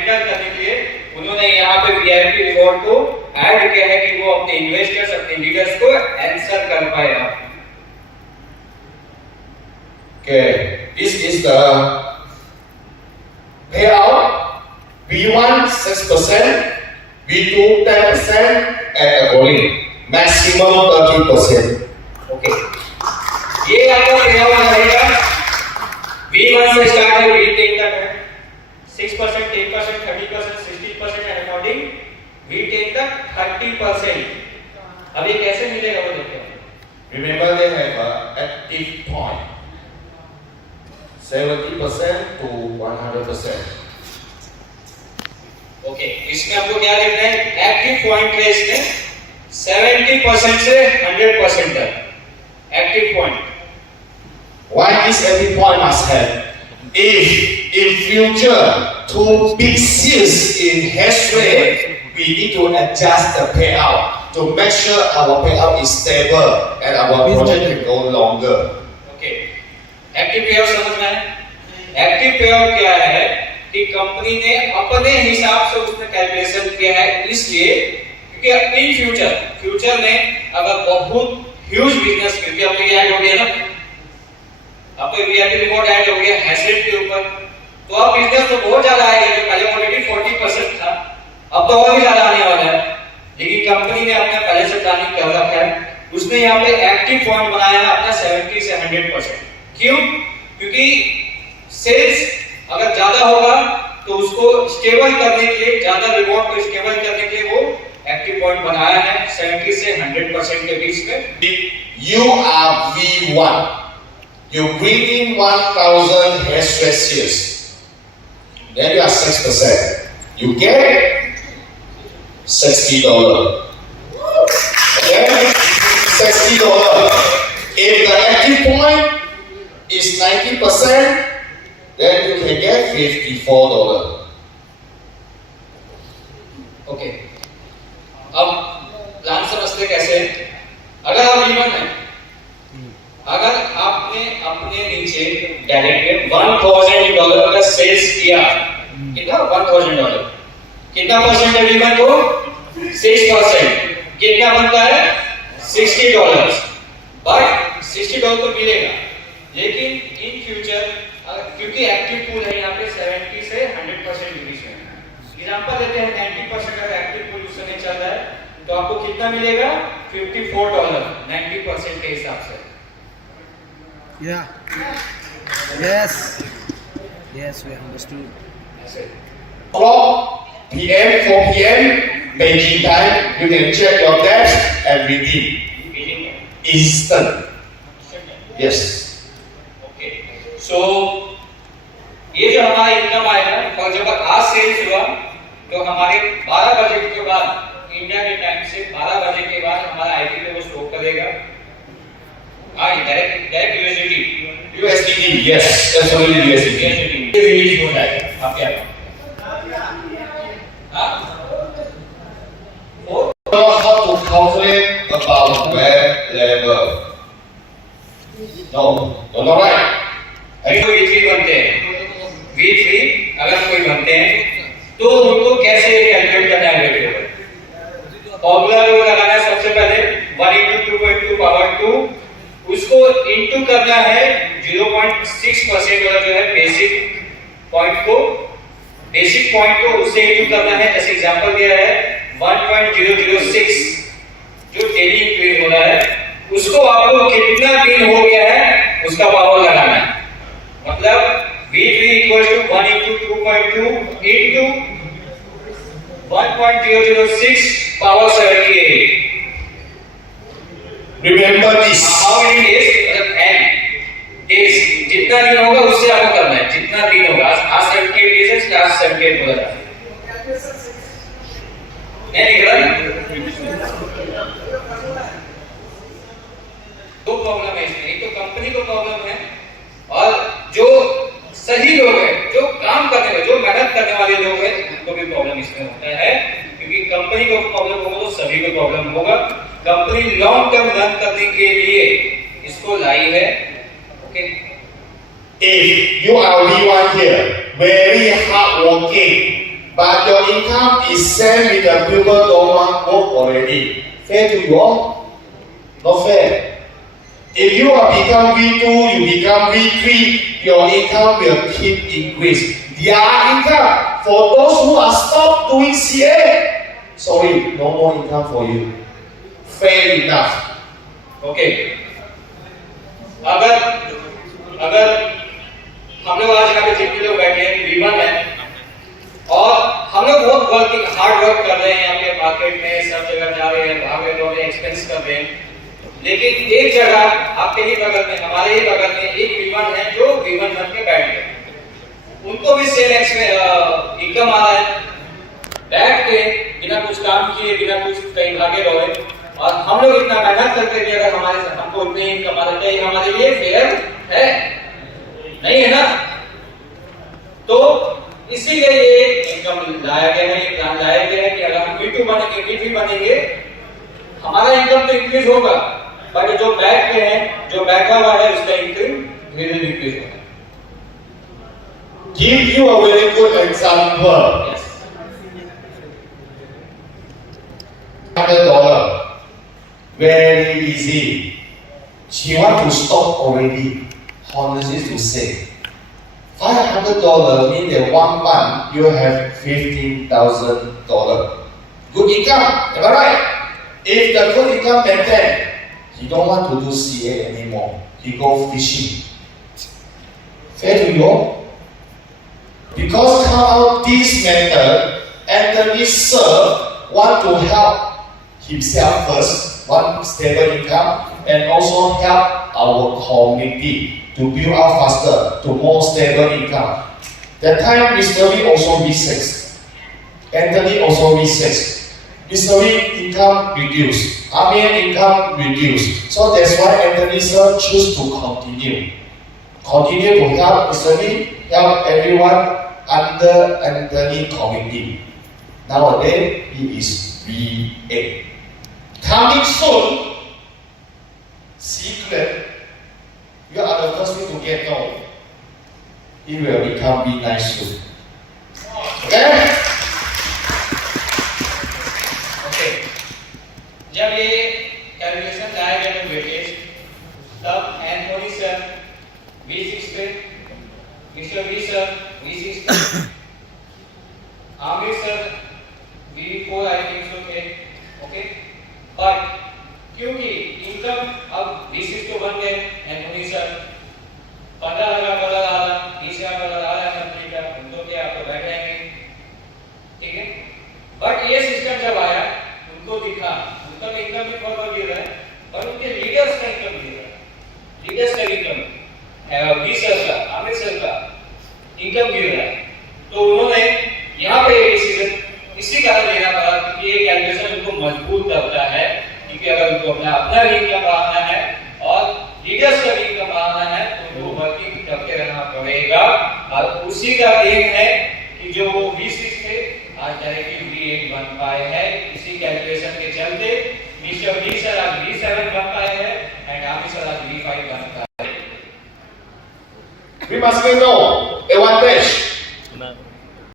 हैंडल करने के लिए उन्होंने यहाँ पे वीआईपी रिवॉर्ड को ऐड किया है कि वो अपने इन्वेस्टर्स, अपने लीडर्स को आंसर कर पाए। Okay, this is the payout. B1 6%, B2 10%, and according maximum 30%. Okay. ये आपका पेआउट रहेगा B1 से स्टार्ट है B10 तक है 6%, 10%, 30%, 60% एंड अकॉर्डिंग B10 तक 30%। अब ये कैसे मिलेगा वो देखते हैं। Remember they have an active point 70% to 100%. ओके, इसमें आपको क्या देखना है, एक्टिव पॉइंट है इसमें 70% से 100% तक active point. Why this active point must have? If in future two big sales in hash rate, we need to adjust the payout to make sure our payout is stable and our project can go longer. Okay, active payout समझना है। Active payout क्या है कि कंपनी ने अपने हिसाब से उसने कैलकुलेशन किया है, इसलिए क्योंकि इन फ्यूचर में अगर बहुत ह्यूज बिजनेस, क्योंकि अब ये ऐड हो गया ना, अब तो वीआईपी रिवॉर्ड ऐड हो गया हैशरेट के ऊपर, तो अब बिजनेस तो बहुत ज्यादा आएगा। जो पहले ऑलरेडी 40% था, अब तो और भी ज्यादा आने वाला है। लेकिन कंपनी ने अपने पहले से प्लानिंग कर रखा है, उसने यहाँ पे एक्टिव पॉइंट बनाया है अपना 70 से 100%। क्यों? क्योंकि सेल्स अगर ज्यादा होगा तो उसको स्टेबल करने के लिए, ज्यादा रिवॉर्ड को स्टेबल करने के लिए वो एक्टिव पॉइंट बनाया है 70 से 100% के बीच में। You are V1. You bring in 1,000 hash rate shares. Then you are 6%. You get $60. Okay? $60. If the active point is 90%, then you can get $54. ओके, अब प्लान समझते कैसे। अगर आप ईवन है, अगर आपने अपने नीचे डायरेक्ट $1,000 का सेल्स किया, कितना $1,000, कितना परसेंट है ईवन को 6%, कितना बनता है $60। बट $60 तो मिलेगा, लेकिन इन फ्यूचर क्योंकि एक्टिव पूल है यहाँ पे 70 से 100% डिवीजन है। एग्जांपल लेते हैं 90% अगर एक्टिव पूल उस समय चल रहा है तो आपको कितना मिलेगा $54 90% के हिसाब से। Yeah. Yes. Yes, we understood. PM, 4 PM, Beijing time, you can check your desk and redeem. Instant. Yes. Okay. So ये जो हमारा इनकम आएगा, और जब आज सेल्स हुआ तो हमारे 12 बजे के बाद इंडिया के टाइम से 12 बजे के बाद हमारा आईपी पे वो शो करेगा। Direct USDT, yes, absolutely USDT. Release हो जाएगा आपके यहाँ। How to calculate about web level? No, not right. अगर V3 बनते हैं, V3 अगर कोई बनते हैं तो उनको कैसे कैलकुलेट करना है वेब लेवल। फॉर्मूला जो लगाना है सबसे पहले 1 into 2.2 power 2, उसको इनटू करना है 0.6% वाला जो है बेसिक पॉइंट को उससे इनटू करना है। जैसे एग्जांपल दिया है 1.006 जो डेली इंक्रीज हो रहा है, उसको आपको कितना दिन हो गया है उसका पावर लगाना है। मतलब V3 equals to 1 into 2.2 into 1.006 power 78। Remember this. How many days? मतलब n days, जितना दिन होगा उससे आपको करना है, जितना दिन होगा। आज 78 days है, आज 78 होगा। नहीं लिख रहा? दो प्रॉब्लम है इसमें, एक तो कंपनी को प्रॉब्लम है और जो सही लोग हैं, जो काम करने वाले, जो मेहनत करने वाले लोग हैं, उनको भी प्रॉब्लम इसमें होता है। क्योंकि कंपनी को प्रॉब्लम होगा तो सभी को प्रॉब्लम होगा। कंपनी लॉन्ग टर्म रन करने के लिए इसको लाई है। Okay, If you are V1 here, very hard working, but your income is same with the people don't want work already. Fair to you all? Not fair. If you are become V2, you become V3, your income will keep increase. Their income, for those who are stopped doing CA, sorry, no more income for you. Fair enough. Okay अगर हम लोग आज यहाँ पे जितने लोग बैठे हैं V1 है और हम लोग बहुत हार्ड वर्क कर रहे हैं यहाँ पे मार्केट में सब जगह जा रहे हैं भाग रहे हैं एक्सपेंस कर रहे हैं लेकिन एक जगह आपके ही बगल में हमारे ही बगल में एक V1 है जो V1 बन के बैठ गए उनको भी सेम इनकम आ रहा है बैठ के बिना कुछ काम किए बिना कुछ कहीं भागे रहे और हम लोग इतना मेहनत करते कि अगर हमको इतनी इनकम आ रही है हमारे लिए फेयर है नहीं है ना तो इसीलिए ये इनकम लाया गया है प्लान लाया गया है कि अगर हम V2 बनेंगे V3 बनेंगे हमारा इनकम तो इंक्रीज होगा बट जो बैक पे है जो बैठा हुआ है उसका इनकम धीरे धीरे इंक्रीज होगा Give you a very good example. yes. $100 very easy. She want to stop already. Honestly to say, $500 means that 1 month you have $15,000. Good income, am I right? If the good income maintained, he don't want to do CA anymore. He go fishing. Fair to you all? Because come out this method, Anthony Sir want to help himself first, one stable income, and also help our community to build up faster to more stable income. That time Mr. Lee also research. Anthony also research. Mr. Lee income reduced. Amian income reduced. So that's why Anthony Sir choose to continue. Continue to help Mr. Lee, help everyone under Anthony committee. Nowadays, he is V8. Coming soon, secret, you are the first one to get known. He will become V9 soon. Okay? Okay. जब ये कैलकुलेशन लाया गया था वेटेज तब Anthony sir V6 पे mister V sir V6 पे Aamir sir V4 I think so थे okay but क्योंकि इनकम अब V6 तो बन गए एंथोनी सर $15,000 आ रहा $20,000 आ रहा है कंपनी का उनको क्या आप तो बैठ जाएंगे ठीक है बट ये सिस्टम जब आया उनको दिखा उनका इनकम भी बहुत गिर रहा है और उनके लीडर्स का इनकम गिर रहा है लीडर्स का इनकम V सर का आमिर सर का इनकम गिर रहा है तो उन्होंने यहाँ पे डिसीजन इसी कारण लेना पड़ा क्योंकि ये कैलकुलेशन उनको मजबूत करता है क्योंकि अगर उनको अपना इनकम बढ़ाना है और लीडर्स का इनकम बढ़ाना है तो उनको वर्किंग करके रहना पड़ेगा और उसी का देन है कि जो वो V6 थे आज डायरेक्टली V8 बन पाए हैं इसी कैलकुलेशन के चलते मिस्टर V सर आज V7 बन पाए हैं एंड आमिर सर आज V5 बन पाए हैं We must know advantage.